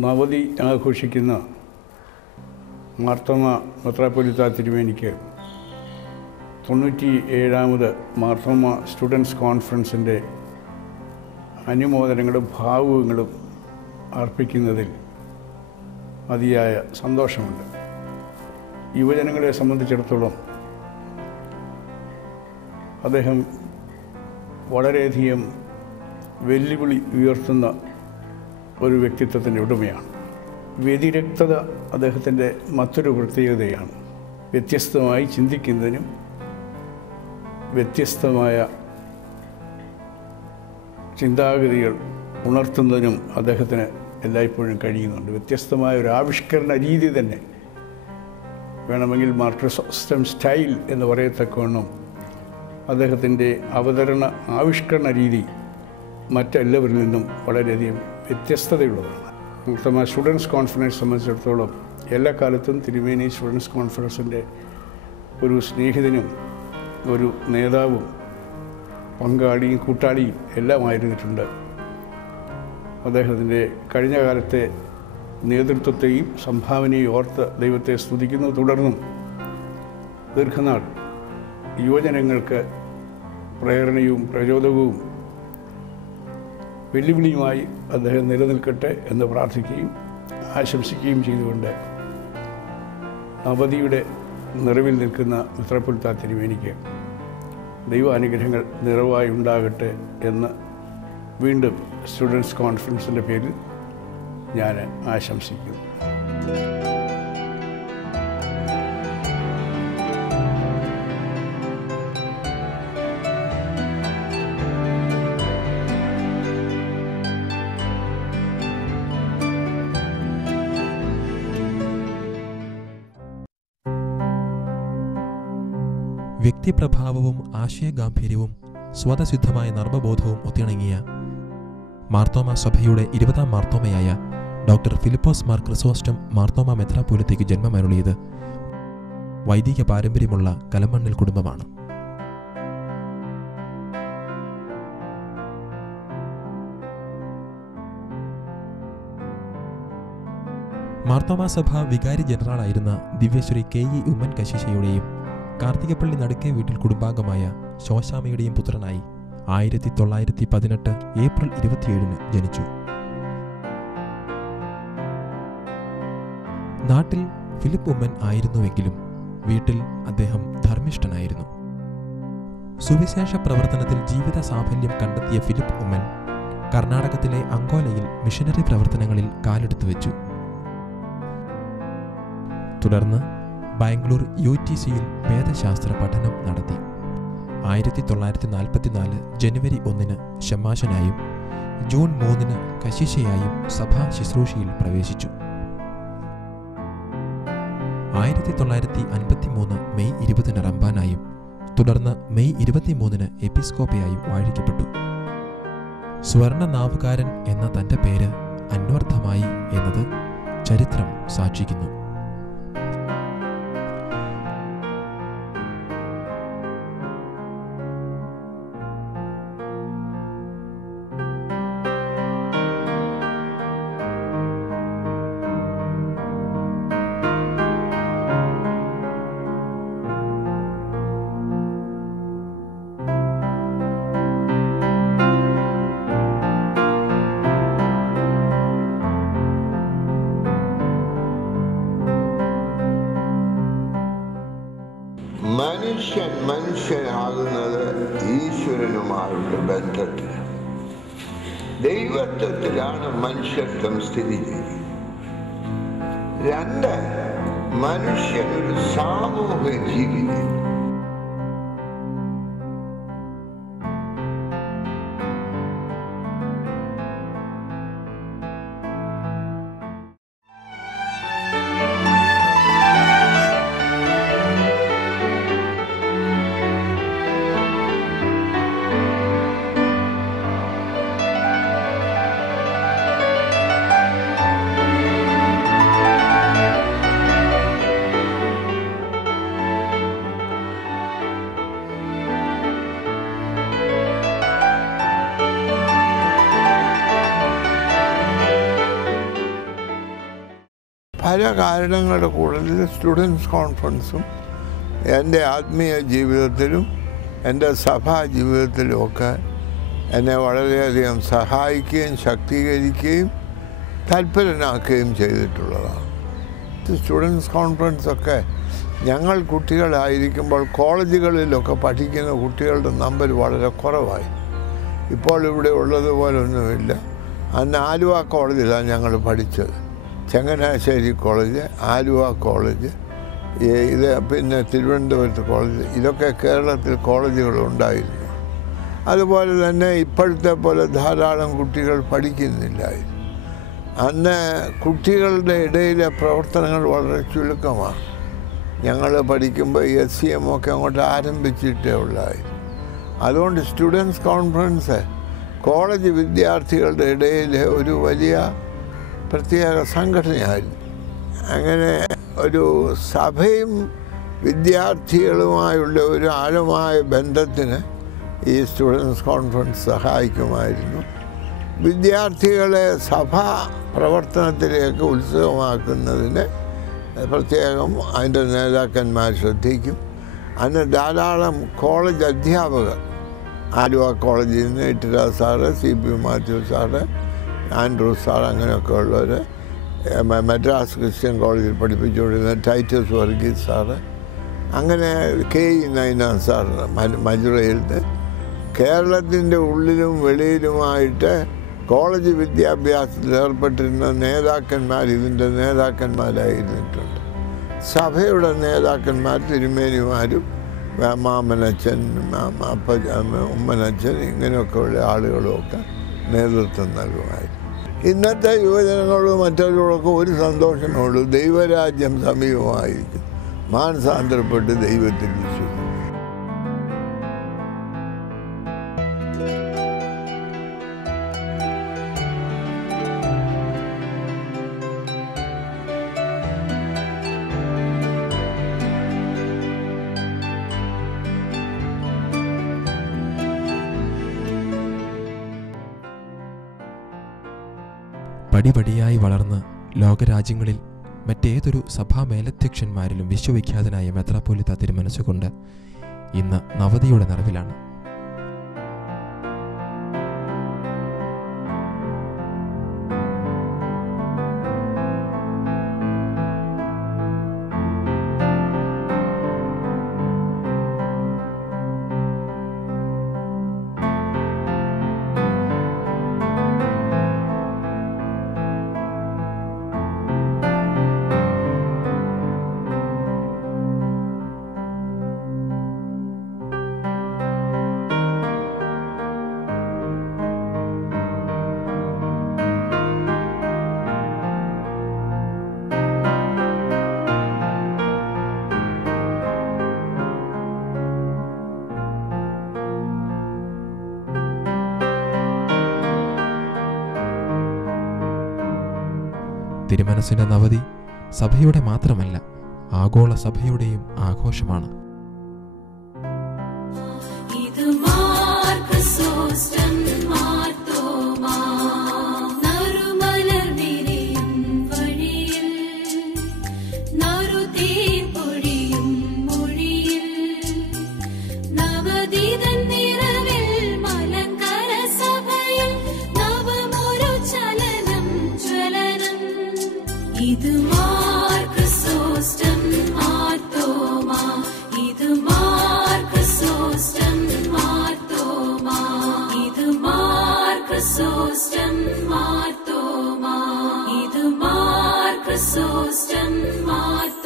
നവതി ആഘോഷിക്കുന്ന മാർത്തോമ മെത്രാപ്പൊലീത്ത തിരുമേനിക്ക് 97ാമത് മാർത്തോമ സ്റ്റുഡൻസ് കോൺഫറൻസിൻ്റെ അനുമോദനങ്ങളും ഭാവുകങ്ങളും അർപ്പിക്കുന്നതിൽ അതിയായ സന്തോഷമുണ്ട്. യുവജനങ്ങളെ സംബന്ധിച്ചിടത്തോളം അദ്ദേഹം വളരെയധികം വെല്ലുവിളി ഉയർത്തുന്ന ഒരു വ്യക്തിത്വത്തിൻ്റെ ഉടമയാണ്. വ്യതിരക്തത അദ്ദേഹത്തിൻ്റെ മറ്റൊരു പ്രത്യേകതയാണ്. വ്യത്യസ്തമായി ചിന്തിക്കുന്നതിനും വ്യത്യസ്തമായ ചിന്താഗതികൾ ഉണർത്തുന്നതിനും അദ്ദേഹത്തിന് എല്ലായ്പ്പോഴും കഴിയുന്നുണ്ട്. വ്യത്യസ്തമായ ഒരു ആവിഷ്കരണ രീതി തന്നെ വേണമെങ്കിൽ മാർക്രിസോസ്റ്റം സ്റ്റൈൽ എന്ന് പറയത്തക്കവണ്ണം അദ്ദേഹത്തിൻ്റെ അവതരണ ആവിഷ്കരണ രീതി മറ്റെല്ലാവരിൽ നിന്നും വളരെയധികം വ്യത്യസ്തതയുള്ളതാണ്. മാർത്തോമ സ്റ്റുഡൻസ് കോൺഫറൻസ് സംബന്ധിച്ചിടത്തോളം എല്ലാ കാലത്തും തിരുമേനി സ്റ്റുഡൻസ് കോൺഫറൻസിൻ്റെ ഒരു സ്നേഹിതനും ഒരു നേതാവും പങ്കാളിയും കൂട്ടാളിയും എല്ലാമായിരുന്നിട്ടുണ്ട്. അദ്ദേഹത്തിൻ്റെ കഴിഞ്ഞ കാലത്തെ നേതൃത്വത്തെയും സംഭാവനയും ഓർത്ത് ദൈവത്തെ സ്തുതിക്കുന്നു. തുടർന്നും ദീർഘനാൾ യുവജനങ്ങൾക്ക് പ്രേരണയും പ്രചോദകവും വെല്ലുവിളിയുമായി അദ്ദേഹം നിലനിൽക്കട്ടെ എന്ന് പ്രാർത്ഥിക്കുകയും ആശംസിക്കുകയും ചെയ്തുകൊണ്ട് നവതിയുടെ നിറവിൽ നിൽക്കുന്ന മെത്രാപ്പൊലീത്ത തിരുമേനിക്ക് ദൈവാനുഗ്രഹങ്ങൾ നിറവായി ഉണ്ടാകട്ടെ എന്ന് വീണ്ടും സ്റ്റുഡൻസ് കോൺഫറൻസിൻ്റെ പേരിൽ ഞാൻ ആശംസിക്കുന്നു. വ്യക്തിപ്രഭാവവും ആശയഗാംഭീര്യവും സ്വതസിദ്ധമായ നർമ്മബോധവും ഒത്തിണങ്ങിയ മാർത്തോമ സഭയുടെ 20ാം മാർത്തോമയായ ഡോക്ടർ ഫിലിപ്പോസ് മാർ ക്രിസോസ്റ്റം മാർത്തോമ മെത്രാപ്പൊലീത്തയ്ക്ക് ജന്മമരുളിയത് വൈദിക പാരമ്പര്യമുള്ള കലമണ്ണിൽ കുടുംബമാണ്. മാർത്തോമ സഭ വികാരി ജനറലായിരുന്ന ദിവ്യശ്രീ KE ഉമ്മൻ കശീശയുടെയും കാർത്തികപ്പള്ളി നടുക്കേ വീട്ടിൽ കുടുംബാംഗമായ ശോശാമയുടെയും പുത്രനായി 1918 ഏപ്രിൽ 27 ജനിച്ചു. നാട്ടിൽ ഫിലിപ്പ് ഉമ്മൻ ആയിരുന്നുവെങ്കിലും വീട്ടിൽ അദ്ദേഹം ധർമ്മിഷ്ഠനായിരുന്നു. സുവിശേഷ പ്രവർത്തനത്തിൽ ജീവിത സാഫല്യം കണ്ടെത്തിയ ഫിലിപ്പ് ഉമ്മൻ കർണാടകത്തിലെ അങ്കോലയിൽ മിഷനറി പ്രവർത്തനങ്ങളിൽ കാലെടുത്തു വെച്ചു. തുടർന്ന് ബാംഗ്ലൂർ UTCയിൽ വേദശാസ്ത്ര പഠനം നടത്തി. 1944 ജനുവരി 1 ശമാശനായും ജൂൺ 3 കശീശയായും സഭാ ശുശ്രൂഷയിൽ പ്രവേശിച്ചു. 1953 മെയ് 20 റമ്പാനായും തുടർന്ന് മെയ് 23 എപ്പിസ്കോപ്പയായും വാഴിക്കപ്പെട്ടു. സ്വർണ്ണ നാവുകാരൻ എന്ന തൻ്റെ പേര് അന്വർത്ഥമായി എന്നത് ചരിത്രം സാക്ഷിക്കുന്നു. മനുഷ്യനാകുന്നത് ഈശ്വരനുമായുള്ള ബന്ധത്തിൽ ദൈവത്വത്തിലാണ് മനുഷ്യത്വം സ്ഥിതി ചെയ്യുന്നത്. 2 മനുഷ്യനൊരു സാമൂഹിക ജീവിയാണ്. പല കാരണങ്ങളുടെ കൂടുതൽ സ്റ്റുഡൻസ് കോൺഫറൻസും എൻ്റെ ആത്മീയ ജീവിതത്തിലും എൻ്റെ സഭാ ജീവിതത്തിലുമൊക്കെ എന്നെ വളരെയധികം സഹായിക്കുകയും ശക്തീകരിക്കുകയും തൽപരനാക്കുകയും ചെയ്തിട്ടുള്ളതാണ്. സ്റ്റുഡൻസ് കോൺഫറൻസൊക്കെ ഞങ്ങൾ കുട്ടികളായിരിക്കുമ്പോൾ കോളേജുകളിലൊക്കെ പഠിക്കുന്ന കുട്ടികളുടെ നമ്പർ വളരെ കുറവായി. ഇപ്പോൾ ഇവിടെ ഉള്ളതുപോലൊന്നുമില്ല. അന്ന് ആലുവ കോളേജിലാണ് ഞങ്ങൾ പഠിച്ചത്. ചങ്ങനാശ്ശേരി കോളേജ്, ആലുവ കോളേജ്, ഇത് പിന്നെ തിരുവനന്തപുരത്ത് കോളേജ്, ഇതൊക്കെ കേരളത്തിൽ കോളേജുകളുണ്ടായിരുന്നു. അതുപോലെ തന്നെ ഇപ്പോഴത്തെ പോലെ ധാരാളം കുട്ടികൾ പഠിക്കുന്നില്ലായിരുന്നു. അന്ന് കുട്ടികളുടെ ഇടയിലെ പ്രവർത്തനങ്ങൾ വളരെ ചുരുക്കമാണ്. ഞങ്ങൾ പഠിക്കുമ്പോൾ SCM ഒക്കെ അങ്ങോട്ട് ആരംഭിച്ചിട്ടേ ഉള്ളായിരുന്നു. അതുകൊണ്ട് സ്റ്റുഡൻസ് കോൺഫറൻസ് കോളേജ് വിദ്യാർത്ഥികളുടെ ഇടയിൽ ഒരു വലിയ പ്രത്യേക സംഘടനയായിരുന്നു. അങ്ങനെ ഒരു സഭയും വിദ്യാർത്ഥികളുമായുള്ള ഒരു ആഴമായ ബന്ധത്തിന് ഈ സ്റ്റുഡൻസ് കോൺഫറൻസ് സഹായിക്കുമായിരുന്നു. വിദ്യാർത്ഥികളെ സഭാ പ്രവർത്തനത്തിലേക്ക് ഉത്സുകമാക്കുന്നതിന് പ്രത്യേകം അതിൻ്റെ നേതാക്കന്മാർ ശ്രദ്ധിക്കും. അന്ന് ധാരാളം കോളേജ് അധ്യാപകർ, ആലുവ കോളേജിൽ നിന്ന് Ittira sir, CP Mathew sir, Andrew sir, അങ്ങനെയൊക്കെ ഉള്ളവർ, മദ്രാസ് ക്രിസ്ത്യൻ കോളേജിൽ പഠിപ്പിച്ചുകൊണ്ടിരുന്ന ടൈറ്റസ് വർഗീസ് സാറ്, അങ്ങനെ KE നൈനാൻ സാർ മജുറയിൽ നിന്ന് കേരളത്തിൻ്റെ ഉള്ളിലും വെളിയിലുമായിട്ട് കോളേജ് വിദ്യാഭ്യാസത്തിൽ ഏർപ്പെട്ടിരുന്ന നേതാക്കന്മാർ ഇതിൻ്റെ നേതാക്കന്മാരായിരുന്നിട്ടുണ്ട്. സഭയുടെ നേതാക്കന്മാർ, തിരുമേനിമാരും, മാമനച്ഛൻ, ഉമ്മനച്ഛൻ, ഇങ്ങനെയൊക്കെയുള്ള ആളുകളുമൊക്കെ നേതൃത്വം നൽകുമായിരുന്നു. ഇന്നത്തെ യുവജനങ്ങളോടും മറ്റുള്ളവരൊക്കെ ഒരു സന്തോഷമേ ഉള്ളൂ, ദൈവരാജ്യം സമീപമായിരിക്കും, മാനസാന്തരപ്പെട്ട് ദൈവത്തിൽ വിശ്വസിക്കും. പടിപടിയായി വളർന്ന് ലോകരാജ്യങ്ങളിൽ മറ്റേതൊരു സഭാ മേലധ്യക്ഷന്മാരിലും വിശ്വവിഖ്യാതനായ മെത്രാപ്പോലിത്ത തിരുമനസ്സുകൊണ്ട് ഇന്ന് നവതിയുടെ നിറവിലാണ്. തിരുമനസ്സിൻ്റെ നവതി സഭയുടെ മാത്രമല്ല, ആഗോള സഭയുടെയും ആഘോഷമാണ്. Chrysostom Martha.